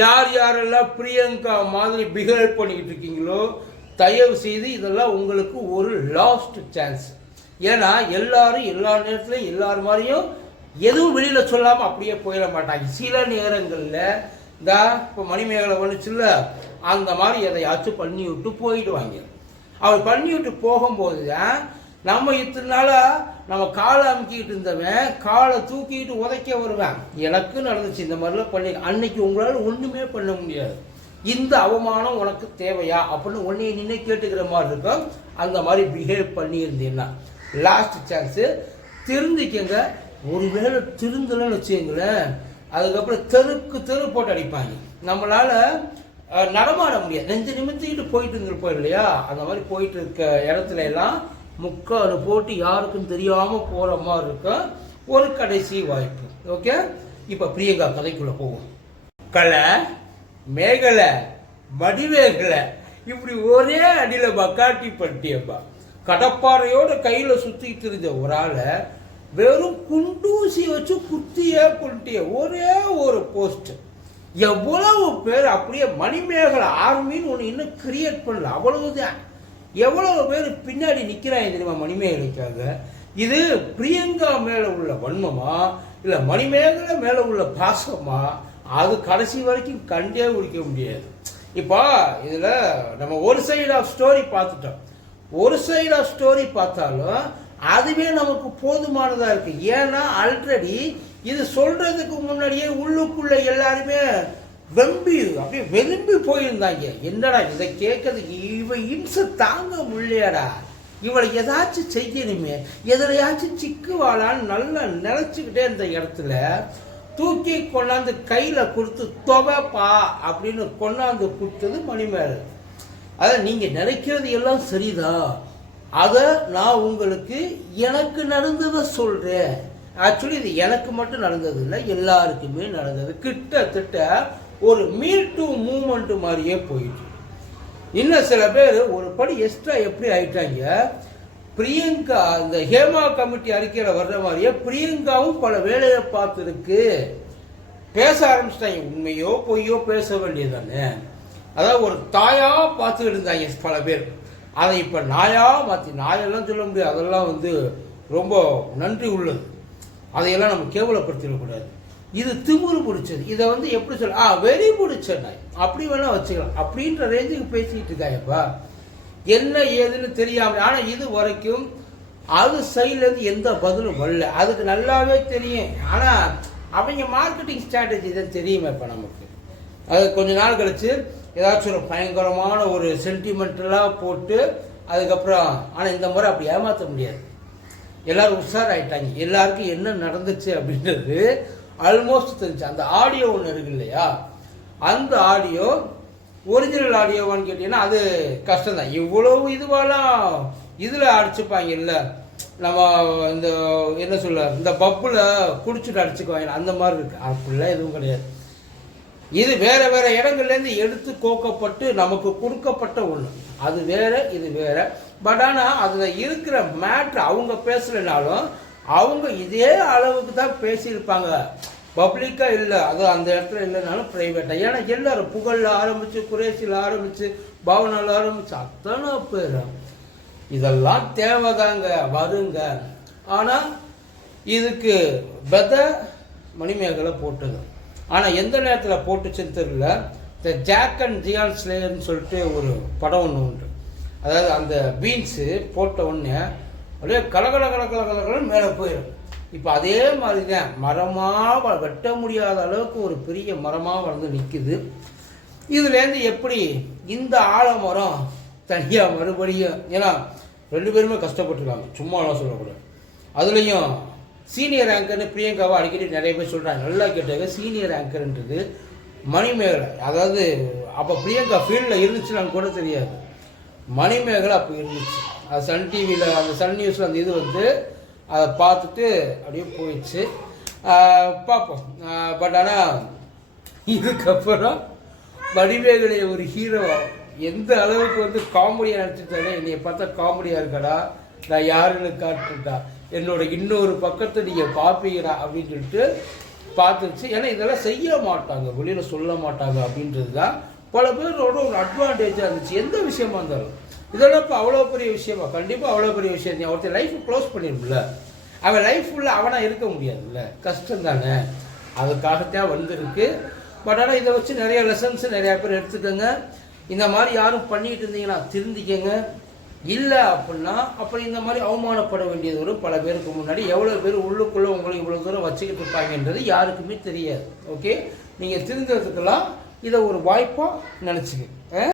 யார் யாரெல்லாம் பிரியங்கா மாதிரி பிஹேவ் பண்ணிக்கிட்டு இருக்கீங்களோ தயவு செய்து இதெல்லாம் உங்களுக்கு ஒரு லாஸ்ட் சான்ஸ் ஏன்னா எல்லாரும் எல்லா நேரத்துலையும் எல்லார் மாதிரியும் எதுவும் வெளியில் சொல்லாமல் அப்படியே போயிட மாட்டாங்க. சில நேரங்களில் இந்த இப்போ மணிமேகலை வந்துச்சுல்ல அந்த மாதிரி எதையாச்சும் பண்ணி விட்டு போயிடுவாங்க. அவர் பண்ணி விட்டு போகும்போது தான் நம்ம இத்தனை நாளாக நம்ம காலை அமுக்கிட்டு இருந்தவன் காலை தூக்கிட்டு உதைக்க வருவேன். எனக்கு நடந்துச்சு இந்த மாதிரிலாம் பண்ணி அன்னைக்கு உங்களால் ஒன்றுமே பண்ண முடியாது. இந்த அவமானம் உனக்கு தேவையா? அப்படின்னு உன்னைய நின்று கேட்டுக்கிற மாதிரி இருக்கும். அந்த மாதிரி பிஹேவ் பண்ணியிருந்தீங்கன்னா லாஸ்ட் சான்ஸு திருந்திக்கங்க. ஒருவேளை திருந்தலன்னு வச்சுங்களேன் அதுக்கப்புறம் தெருக்கு தெரு போட்டு அடிப்பாங்க. நம்மளால் நடமாட முடியாது. நெஞ்சு நிமித்திக்கிட்டு போயிட்டு இருந்திருப்போம் இல்லையா? அந்த மாதிரி போயிட்டு இருக்க இடத்துல எல்லாம் முக்கால் போட்டு யாருக்கும் தெரியாமல் போகிற மாதிரி இருக்கும் ஒரு கடைசி வாய்ப்பு. ஓகே இப்போ பிரியங்கா கதைக்குள்ளே போவோம். கலை மேகலை வடிவேகலை இப்படி ஒரே அடியில் பக்காட்டி பண்ணிட்டியப்பா கடப்பாறையோட கையில் சுற்றிக்கிட்டு இருந்த ஒரு ஆளை வெறும் குண்டூசி வச்சு குத்தியே கொண்டிய ஒரே ஒரு போஸ்ட் எவ்வளவு பேர் அப்படியே மணிமேகலை ஆர்மின்னு ஒன்று இன்னும் கிரியேட் பண்ணல. அவ்வளவுதான். எவ்வளவு பேர் பின்னாடி நிற்கிறாங்க தெரியுமா மணிமேகலைக்காக? இது பிரியங்கா மேலே உள்ள வன்மமா? இல்லை மணிமேகலை மேலே உள்ள பாசமா? அது கடைசி வரைக்கும் கண்டே குடிக்க முடியாது. இப்போ இதில் நம்ம ஒரு சைடு ஆஃப் ஸ்டோரி பார்த்துட்டோம். ஒரு சைடு ஆஃப் ஸ்டோரி பார்த்தாலும் அதுவே நமக்கு போதுமானதாக இருக்குது ஏன்னா ஆல்ரெடி இது சொல்றதுக்கு முன்னாடியே உள்ளுக்குள்ள எல்லாருமே வெம்பி அப்படியே வெறும்பி போயிருந்தாங்க. என்னடா இதை கேட்கறதுக்கு இவ இம்சை தாங்க முடியலடா. இவளை ஏதாச்சும் செய்யணுமே. எதிரையாச்சும் சிக்குவாளான்னு நல்லா நினச்சிக்கிட்டே இருந்த இடத்துல தூக்கி கொண்டாந்து கையில் கொடுத்து தொகைப்பா அப்படின்னு கொண்டாந்து கொடுத்தது மணிமேல் அதை நீங்கள் நினைக்கிறது எல்லாம் சரிதான் அதை நான் உங்களுக்கு எனக்கு நடந்ததை சொல்கிறேன் ஆக்சுவலி இது எனக்கு மட்டும் நடந்தது இல்லை எல்லாருக்குமே நடந்தது. கிட்டத்தட்ட ஒரு மீ டூ மூமெண்ட் மாதிரியே போயிட்டு. இன்னும் சில பேர் ஒரு படி எக்ஸ்ட்ரா எப்படி ஆயிட்டாங்க? பிரியங்கா இந்த ஹேமா கமிட்டி அறிக்கையில் வர்ற மாதிரியே பிரியங்காவும் பல வேலையை பார்த்துருக்கு. பேச ஆரம்பிச்சிட்டாங்க. உண்மையோ பொய்யோ பேச வேண்டியது தானே அதாவது ஒரு தாயாக பார்த்துக்கிட்டு இருந்தாங்க பல பேர். அதை இப்போ நாயாக மாற்றி நாயெல்லாம் சொல்ல முடியாது. அதெல்லாம் வந்து ரொம்ப நன்றி உள்ளது. அதையெல்லாம் நம்ம கேவலப்படுத்திடக்கூடாது. இது திமிரு பிடிச்சது. இதை வந்து எப்படி சொல்ல ஆ வெறி பிடிச்ச நாய். அப்படி வேணா வச்சுக்கலாம். அப்படின்ற ரேஞ்சுக்கு பேசிக்கிட்டு இருக்காயப்பா. என்ன ஏதுன்னு தெரியாமல் ஆனால் இது வரைக்கும் அது சைட்லேருந்து எந்த பதிலும் வரல. அதுக்கு நல்லாவே தெரியும். ஆனால் அவங்க மார்க்கெட்டிங் ஸ்ட்ராட்டஜி தான் தெரியுமே இப்போ நமக்கு. அது கொஞ்ச நாள் கழித்து ஏதாச்சும் ஒரு பயங்கரமான ஒரு சென்டிமெண்டலாக போட்டு அதுக்கப்புறம் ஆனால் இந்த முறை அப்படி ஏமாற்ற முடியாது. எல்லோரும் உஷாராயிட்டாங்க. எல்லாருக்கும் என்ன நடந்துச்சு அப்படின்றது ஆல்மோஸ்ட் தெரிஞ்சு. அந்த ஆடியோ ஒன்று இருக்கு இல்லையா? அந்த ஆடியோ ஒரிஜினல் ஆடியோவான்னு கேட்டிங்கன்னா அது கஷ்டம் தான் இவ்வளவு இதுவாலாம் இதில் அடிச்சுப்பாங்க இல்லை நம்ம இந்த என்ன சொல்ல இந்த பப்பில் குடிச்சிட்டு அடிச்சுக்குவாங்க அந்த மாதிரி இருக்கு. அப்படிலாம் எதுவும் கிடையாது. இது வேற வேற இடங்கள்லேருந்து எடுத்து கோக்கப்பட்டு நமக்கு கொடுக்கப்பட்ட ஒன்று அது வேற இது வேற. பட் ஆனால் அதில் இருக்கிற மேட்ரு அவங்க பேசலைனாலும் அவங்க இதே அளவுக்கு தான் பேசியிருப்பாங்க. பப்ளிக்காக இல்லை. அது அந்த இடத்துல இல்லைனாலும் ப்ரைவேட்டாக ஏன்னா எல்லாரும் புகழில் ஆரம்பித்து குறைசியில் ஆரம்பித்து பவனில் ஆரம்பித்து அத்தனை பேர் இதெல்லாம் தேவைதாங்க. வருங்க. ஆனால் இதுக்கு வெத மணிமேகலை போட்டது. ஆனால் எந்த நேரத்தில் போட்டுச்சுன்னு தெரியல. த ஜாக் அண்ட் ஜியான் ஸ்லேயர்னு சொல்லிட்டு ஒரு படம் ஒன்று உண்டு. அதாவது அந்த பீன்ஸு போட்ட உடனே அப்படியே கலகல கலகல கலகலன்னு மேலே போயிடும். இப்போ அதே மாதிரி தான் மரமாக வெட்ட முடியாத அளவுக்கு ஒரு பெரிய மரமாக வளர்ந்து நிற்குது இதுலேருந்து எப்படி இந்த ஆலமரம் தனியாக மறுபடியும் ஏன்னா ரெண்டு பேருமே கஷ்டப்பட்டுருக்காங்க சும்மாலாம் சொல்லக்கூடாது. அதுலேயும் சீனியர் ஆங்கர்னு பிரியங்காவை அடிக்கடி நிறைய பேர் சொல்கிறாங்க நல்லா கேட்டாங்க சீனியர் ஆங்கர்ன்றது மணிமேகலை. அதாவது அப்போ பிரியங்கா ஃபீல்டில் இருந்துச்சுன்னு கூட தெரியாது. மணிமேகலை அப்போ இருந்துச்சு. அது சன் டிவியில் அந்த சன் நியூஸில் அந்த இது வந்து அதை பார்த்துட்டு அப்படியே போயிடுச்சு. பார்ப்போம். பட் ஆனால் இதுக்கப்புறம் வடிவேகலை ஒரு ஹீரோ எந்த அளவுக்கு வந்து காமெடியாக நடிச்சிருக்காங்க என்னைய பார்த்தா காமெடியாக இருக்கடா நான் யாருன்னு காட்டுட்டா என்னோட இன்னொரு பக்கத்தை நீங்கள் பார்ப்பீங்கடா அப்படின்னு சொல்லிட்டு பார்த்துச்சு ஏன்னா இதெல்லாம் செய்ய மாட்டாங்க வெளியில் சொல்ல மாட்டாங்க அப்படின்றது தான் பல பேரோட ஒரு அட்வான்டேஜாக இருந்துச்சு. எந்த விஷயமா இருந்தாலும். இதெல்லாம் இப்போ அவ்வளோ பெரிய விஷயமா? கண்டிப்பாக அவ்வளோ பெரிய விஷயம். நீ ஒருத்தர் லைஃப் க்ளோஸ் பண்ணிடும்ல அவன் லைஃப் ஃபுல்லாக அவனாக இருக்க முடியாதுல்ல. கஷ்டம் தானே. அதுக்காகத்தான் வந்திருக்கு. பட் ஆனால் இதை வச்சு நிறைய லெசன்ஸ் நிறையா பேர் எடுத்துக்கோங்க. இந்த மாதிரி யாரும் பண்ணிக்கிட்டு இருந்தீங்கன்னா திருந்திக்கங்க. இல்லை அப்படின்னா அப்புறம் இந்த மாதிரி அவமானப்பட வேண்டியது ஒரு பல பேருக்கு முன்னாடி எவ்வளோ பேர் உள்ளுக்குள்ளே உங்களை இவ்வளோ தூரம் வச்சுக்கிட்டு இருப்பாங்கன்றது யாருக்குமே தெரியாது. ஓகே நீங்கள் திருந்ததுக்கெல்லாம் இதை ஒரு வாய்ப்பாக நினச்சிக்க